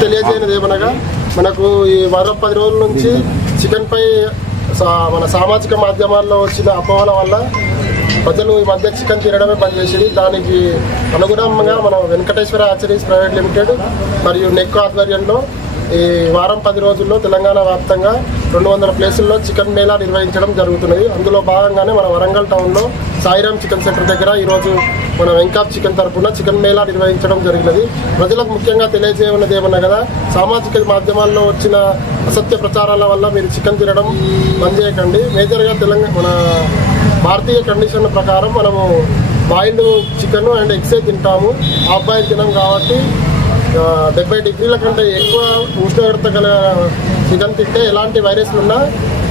తెలియజేయనిది ఏమనగా మనకు ఈ వారం 10 రోజుల నుంచి చికెన్ పై మన సామాజిక మాధ్యమాల్లో వచ్చిన అపోహల వల్ల ప్రజలు ఈ మధ్య చికెన్ తినడమే బంద్ చేసింది. దానికి అనుగుణంగా మనం వెంకటేశ్వర హ్యాచరీస్ ప్రైవేట్ లిమిటెడ్ మరియు నెక్ ఆధ్వర్యంలో ఈ వారం 10 రోజుల్లో తెలంగాణ వ్యాప్తంగా 200 ప్లేసుల్లో చికెన్ మేళా నిర్వహించడం జరుగుతున్నది. అందులో భాగంగానే మన వరంగల్ టౌన్లో సాయిరామ్ చికెన్ సెంటర్ దగ్గర ఈరోజు మన వెంకాప్ చికెన్ తరఫున చికెన్ మేళా నిర్వహించడం జరిగినది. ప్రజలకు ముఖ్యంగా తెలియజేయన్నది ఏమన్నా కదా, సామాజిక మాధ్యమాల్లో వచ్చిన అసత్య ప్రచారాల వల్ల మీరు చికెన్ తినడం బంద్ చేయకండి. మేజర్గా మన భారతీయ కండిషన్ ప్రకారం మనము బాయిల్డ్ చికెన్ అండ్ ఎగ్సే తింటాము. హాఫ్ బాయిల్ తినాం కాబట్టి 70 డిగ్రీల కంటే ఎక్కువ ఉష్ణోగ్రత గల చికెన్ తింటే ఎలాంటి వైరస్లు ఉన్నా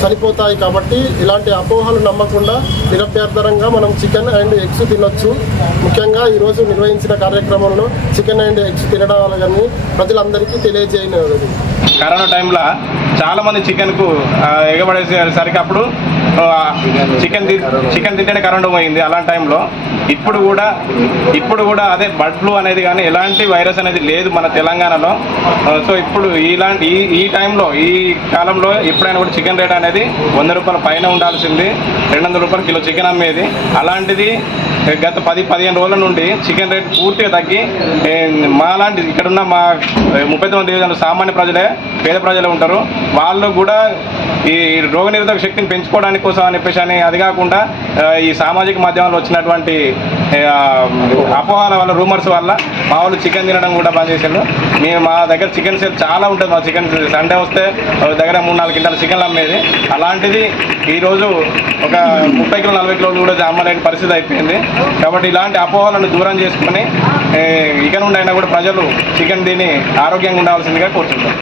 చనిపోతాయి. కాబట్టి ఇలాంటి అపోహలు నమ్మకుండా నిరభ్యంతరంగా మనం చికెన్ అండ్ ఎగ్స్ తినొచ్చు. ముఖ్యంగా ఈరోజు నిర్వహించిన కార్యక్రమంలో చికెన్ అండ్ ఎగ్స్ తినడం వల్ల ప్రజలందరికీ తెలియజేయనది. కరోనా టైంలో చాలా మంది చికెన్కు ఎగబడేసరికి అప్పుడు చికెన్ తింటేనే కరోనా పోయింది. అలాంటి టైంలో ఇప్పుడు కూడా అదే బర్డ్ ఫ్లూ అనేది కానీ ఎలాంటి వైరస్ అనేది లేదు మన తెలంగాణలో. సో ఇప్పుడు ఈ టైంలో ఈ కాలంలో ఎప్పుడైనా కూడా చికెన్ రేట్ అనేది 100 రూపాయల పైన ఉండాల్సింది. 200 రూపాయల కిలో చికెన్ అమ్మేది. అలాంటిది గత 10-15 రోజుల నుండి చికెన్ రేట్ పూర్తిగా తగ్గి మాలాంటి ఇక్కడున్న మా 39 సామాన్య ప్రజలే, పేద ప్రజలే ఉంటారు. వాళ్ళు కూడా ఈ రోగనిరోధక శక్తిని పెంచుకోవడానికి కోసం అని చెప్పేసి అది కాకుండా ఈ సామాజిక మాధ్యమాల్లో వచ్చినటువంటి అపోహల వల్ల, రూమర్స్ వల్ల మా వాళ్ళు చికెన్ తినడం కూడా బంద్ చేశారు. మా దగ్గర చికెన్ సేల్ చాలా ఉంటుంది. మా చికెన్ సండే వస్తే దగ్గర 3-4 క్వింటాల చికెన్లు అమ్మేది. అలాంటిది ఈరోజు ఒక 30 కిలో 40 కిలోలు కూడా అమ్మలేని పరిస్థితి అయిపోయింది. కాబట్టి ఇలాంటి అపోహలను దూరం చేసుకుని ఇక నుండి అయినా కూడా ప్రజలు చికెన్ తిని ఆరోగ్యంగా ఉండాల్సిందిగా కోరుతుంటారు.